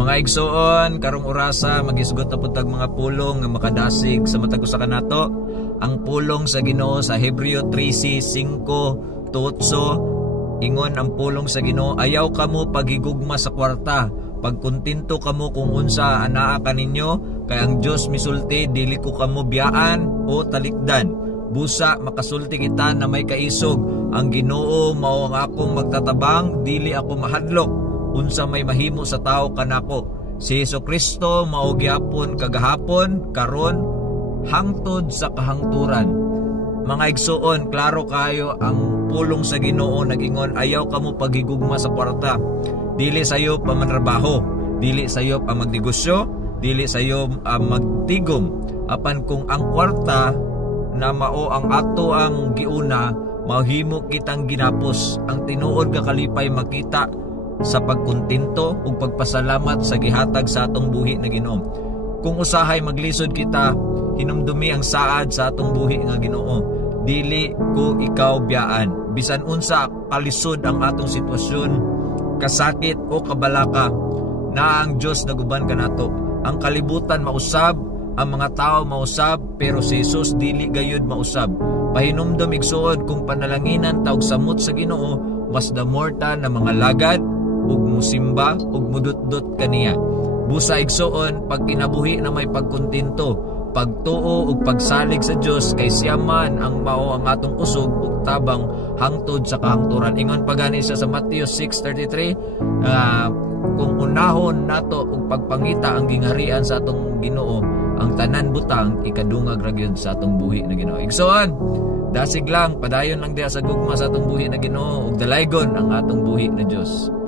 Mga igsoon, karong orasa magisgot na putag mga pulong nga makadasig sa matag usa kanato. Ang pulong sa Ginoo sa Hebreo 13:5-8 ingon ang pulong sa Ginoo, ayaw kamo pagigugma sa kwarta, pagkontento kamo kung unsa anaa kaninyo, kay ang Dios misulti dili ko kamo biyaan o talikdan. Busa makasulti kita na may kaisog, ang Ginoo mao ang akong magtatabang, dili ako mahadlok unsa may mahimo sa tao kanako. Si Jesucristo mao gyapon kagahapon, karon, hangtod sa kahangturan. Mga igsoon, klaro kayo ang pulong sa Ginoo nagingon, ayaw kamo paghigugma sa kwarta. Dili sayo pa manrabaho, dili sayo pa magnegosyo, dili sayo magtigom. Apan kung ang kwarta na mao ang ato ang giuna, mahimo kitang ginapos. Ang tinuod nga kalipay makita sa pagkontento ug pagpasalamat sa gihatag sa atong buhi na Ginoo. Kung usahay maglisod kita, hinumdumi ang saad sa atong buhi nga Ginoo. Dili ko ikaw biyaan. Bisan unsa kalisod ang atong sitwasyon, kasakit o kabalaka, na ang Dios naguban kanato. Ang kalibutan mausab, ang mga tao mausab, pero si Jesus dili gayud mausab. Pahinumdum igsuon kung panalanginan taog samot sa Ginoo, mas damorta na mga lagad ug musimba ug mudutdot kaniya. Busa igsuon pag kinabuhi na may pagkontento, pagtuo ug pagsalig sa Dios, kay siya man ang mao ang atong kusog ug tabang hangtod sa kahangturan. Ingon pagani siya sa Matthew 6:33, kung unahon nato ug pagpangita ang gingarian sa atong Ginoo, ang tanan butang ikadungag ra gyud sa atong buhi na Ginoo. Igsoon, dasig lang padayon lang diha sa gugma sa atong buhi na Ginoo ug dalaygon ang atong buhi na Dios.